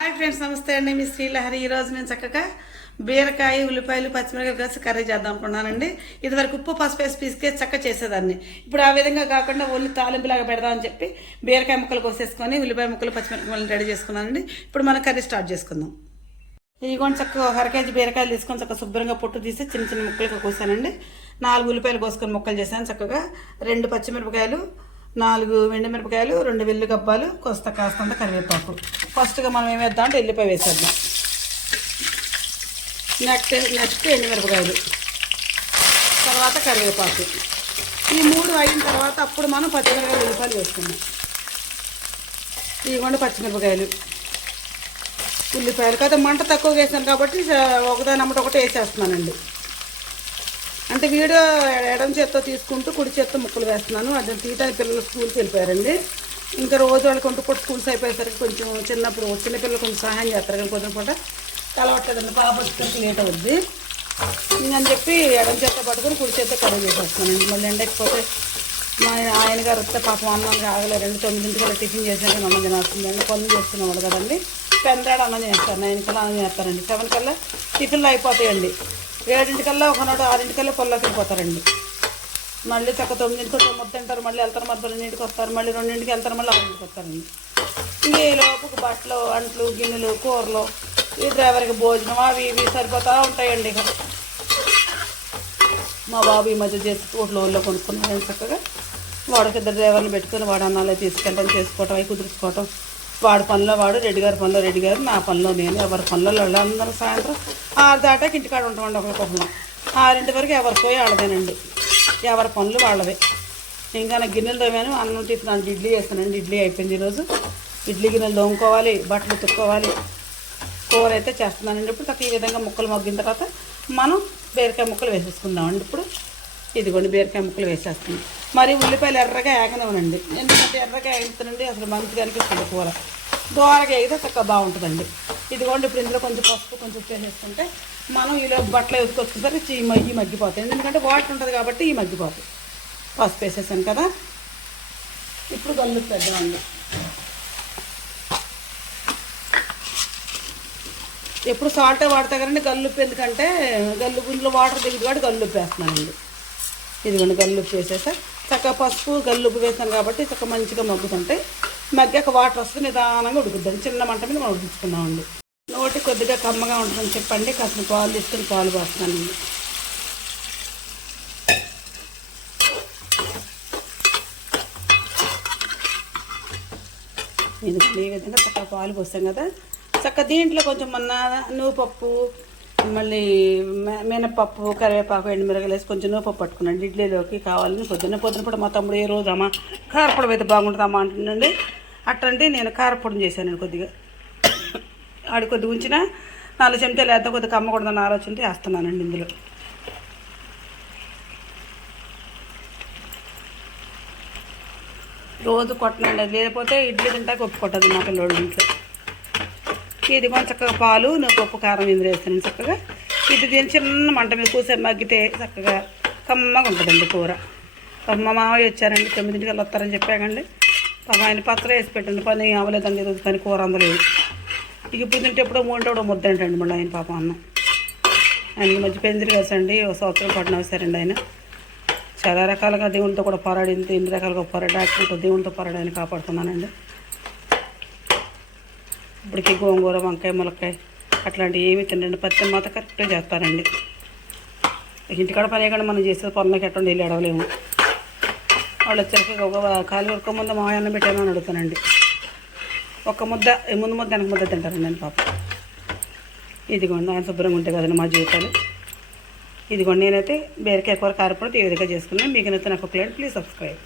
Hi friends నమస్తే అండి. మీ శ్రీలహరి ఈరోజు నేను చక్కగా బీరకాయ ఉల్లిపాయలు పచ్చిమిరపకాయలు కలిసి కర్రీ చేద్దాం అనుకున్నానండి. ఇదివరకు ఉప్పు పసుపు వేసి పీసుకే చక్క చేసేదాన్ని. ఇప్పుడు ఆ విధంగా కాకుండా ఓన్లీ తాలింపులాగా పెడదామని చెప్పి బీరకాయ ముక్కలు కోసేసుకొని ఉల్లిపాయ ముక్కలు పచ్చిమిరపకాయలు రెడీ చేసుకున్నానండి. ఇప్పుడు మనం కర్రీ స్టార్ట్ చేసుకుందాం. ఇదిగోండి చక్కగా ఒక కేజీ బీరకాయలు తీసుకొని చక్కగా శుభ్రంగా పొట్టు తీసి చిన్న చిన్న ముక్కలుగా కోసానండి. నాలుగు ఉల్లిపాయలు కోసుకొని ముక్కలు చేశాను. చక్కగా రెండు పచ్చిమిరపకాయలు నాలుగు ఎండుమిరపకాయలు మిరపకాయలు రెండు వెల్లుగప్పాలు గబ్బాలు కొస్త కాస్తంత కరివేపాకు. ఫస్ట్గా మనం ఏం వేద్దాం అంటే ఎల్లిపాయ వేసేద్దాం. నెక్స్ట్ నెక్స్ట్ ఎండుమిరపకాయలు తర్వాత కరివేపాకు. ఈ మూడు అయిన తర్వాత అప్పుడు మనం పచ్చిమిరపకాయలు ఉల్లిపాయలు వేసుకుందాం. ఇవ్వండి పచ్చిమిరపకాయలు. ఉల్లిపాయలు. కదా మంట తక్కువ వేసాను కాబట్టి ఒకదాని అమ్మట ఒకటి వేసేస్తున్నానండి. అంటే వీడియో ఎడం చేత్తో తీసుకుంటూ కుడి చేత్తో ముక్కలు వేస్తున్నాను. అది తీయడానికి పిల్లలు స్కూల్కి వెళ్ళిపోయారండి. ఇంకా రోజు వాళ్ళకి కొంత పూట స్కూల్స్ అయిపోయేసరికి కొంచెం చిన్నప్పుడు చిన్నపిల్లలు కొంచెం సహాయం చేస్తారు కానీ కొంచెం పూట కలవట్లేదండి పాప వచ్చేసరికి లేట్ అవుద్ది. ఇంకని చెప్పి ఎడం చేత్తో పట్టుకొని కుడి చేత కడుగు చేసేస్తానండి మళ్ళీ ఎండకపోతే మా ఆయన గారు వస్తే పాపం అన్నానికి ఆగలేరండి తొమ్మిదింటికల్లా టిఫిన్ చేసాక అన్నం తినాల్సిందండి పనులు చేస్తున్నవాడు కదండి. పెందరాడు అన్నం చేస్తారు నైన్కల్లా అన్నం చేస్తారండి. సెవెన్ కల్లా టిఫిన్లు అయిపోతాయండి. ఏడింటికల్లా ఒకనాడు ఆరింటికల్లా పొల్లోకి వెళ్ళిపోతారండి మళ్ళీ చక్క తొమ్మిదింటికి తొమ్మిది తింటారు మళ్ళీ వెళ్తారు మధ్య రెండింటికి వస్తారు మళ్ళీ రెండింటికి వెళ్తారు మళ్ళీ ఆరింటికి వస్తారండి. ఇంక ఈ లోపు బట్టలు అంట్లు గిన్నెలు కూరలు ఈ డ్రైవర్కి భోజనం అవి ఇవి సరిపోతూ ఉంటాయండి ఇక. మా బాబు ఈ మధ్య చేసి కోట్లో ఊళ్ళో కొనుక్కున్నాను చక్కగా. వాడికి ఇద్దరు డ్రైవర్ని పెట్టుకొని వాడు అన్నాలే తీసుకెళ్ళడం చేసుకోవటం అవి కుదుర్చుకోవటం. వాడి పనిలో వాడు రెడ్డి గారి పనిలో రెడ్డి గారు నా పనిలో నేను ఎవరి పనిలో వాళ్ళు అందరూ సాయంత్రం ఆరు దాటాక ఇంటికాడ ఉంటామండి ఒకరికొకరు ఆరింటి వరకు ఎవరి పోయి వాళ్ళదేనండి. ఎవరి పనులు వాళ్ళవే. ఇంకా నాకు గిన్నెలు తోమాను అన్నం టిఫిన్ అంటే ఇడ్లీ చేస్తానండి. ఇడ్లీ అయిపోయింది ఈరోజు. ఇడ్లీ గిన్నెలు తోముకోవాలి బట్టలు తుక్కోవాలి కూర అయితే చేస్తున్నానండి. ఇప్పుడు తక్కువ ఈ విధంగా ముక్కలు మగ్గిన తర్వాత మనం బీరకాయ ముక్కలు వేసేసుకుందామండి ఇప్పుడు. ఇదిగోండి బీరకాయ ముక్కలు వేసేస్తున్నాం మరి ఉల్లిపాయలు ఎర్రగా ఏగనివ్వనండి. ఎందుకంటే ఎర్రగా ఏగుతానండి అసలు మంచిగా అనిపిస్తుంది కూర. దోరగా ఏగితే చక్కగా బాగుంటుందండి. ఇదిగోండి ఇప్పుడు ఇందులో కొంచెం పసుపు కొంచెం చేసేస్తుంటే మనం ఇలా బట్టలు వేసుకొచ్చేసరికి ఈ మగ్గి మగ్గిపోతాయి. ఎందుకంటే వాటర్ ఉంటుంది కాబట్టి ఈ మగ్గిపోతాయి. పసుపు వేసేసాను కదా. ఇప్పుడు గల్లు పెద్దామండి ఎప్పుడు సాల్టే వాడతా కదండి గల్లుప్పు. ఎందుకంటే గల్లుప్పు ఇందులో వాటర్ దిగుతుంది కాబట్టి గల్లుప్పు వేస్తున్నానండి. ఇదిగోండి గల్లుప్పు వేసేసా. చక్కగా పసుపు గల్లుప్పు వేసాను కాబట్టి చక్కగా మంచిగా మగ్గుతుంటాయి. మగ్గాక వాటర్ వస్తే నిదానంగా ఉడుకుద్దాం. చిన్న మంట మీద మనం ఉడికించుకున్నామండి నోటి కొద్దిగా కమ్మగా ఉంటుందని చెప్పండి. కాసిన పాలు తీసుకుని పాలు పోస్తున్నానండి నేను ఈ విధంగా చక్కగా పాలు పోస్తాం కదా. చక్క దీంట్లో కొంచెం మొన్న నువ్వుపప్పు మళ్ళీ మినప్పప్పు మినపప్పు కరివేపాకు ఎండుమిరగలు వేసి కొంచెం నువ్వుపప్పు పట్టుకున్నాండి ఇడ్లీలోకి కావాలని పొద్దున్న పొద్దున పూట మా తమ్ముడు ఏ రోజు అమ్మ కారపడ అయితే బాగుంటుందమ్మా అంటుండండి. అట్టంటే నేను కారపొడిని చేశాను కొద్దిగా. ఆడి కొద్దిగా ఉంచిన నాలుగు చెంచాలు వేద్దాం కొద్దిగా కమ్మకూడదని ఆలోచనతో వేస్తున్నానండి ఇందులో. రోజు కొట్టనండి లేకపోతే ఇడ్లీ తింటాక ఒప్పుకొట్టదు మా పిల్లోడు ఇంట్లో. ఇది కొంచెం చక్కగా పాలు నువ్వు ఉప్పు కారం ఇందులో వేస్తాను చక్కగా. ఇది దీని చిన్న మంట మీద కూసే మగ్గితే చక్కగా కమ్మగా ఉంటుందండి కూర. మా మామయ్య వచ్చారండి తొమ్మిదింటికి వస్తారని చెప్పాకండి. పాపం ఆయన పత్ర వేసి పెట్టండి పని అవ్వలేదండి ఈరోజు పని కూర అందలేదు. ఇక ఇప్పుడు ఎప్పుడో మూంటే ముద్ద అంటండి మళ్ళీ ఆయన పాపం అన్నం. ఆయనకి మంచి పెందిరి వేసండి ఒక సంవత్సరం పట్టిన వేశారండి ఆయన. చాలా రకాలుగా దేవునితో కూడా పోరాడింది. ఎన్ని రకాలుగా పోరాడి డాక్టర్తో దేవునితో పోరాడి కాపాడుతున్నానండి. ఇప్పటికి గోంగూర వంకాయ ములక్కాయ అట్లాంటివి ఏమి తినండి పత్తి మాత కరెక్ట్గా చేస్తారండి. ఇంటికాడ పని కానీ మనం చేసే పనులకి ఎట్టండి వెళ్ళి అడవలేము వాళ్ళు వచ్చేసరికి ఒక కాలు ఒక్క ముద్ద మా అన్నం పెట్టాను అని అడుగుతానండి. ఒక ముద్ద ముందు ముద్ద వెనక ముద్ద తింటారండి నేను పాప. ఇదిగోండి ఆయన శుభ్రంగా ఉంటాయి కదండి మా జీవితాలు. ఇదిగోండి నేనైతే బీరకాయ కూర కారపొడి ఈ విధంగా చేసుకున్నాను. మీకు నచ్చితే నాకు ప్లేట్ ప్లీజ్ సబ్స్క్రైబ్.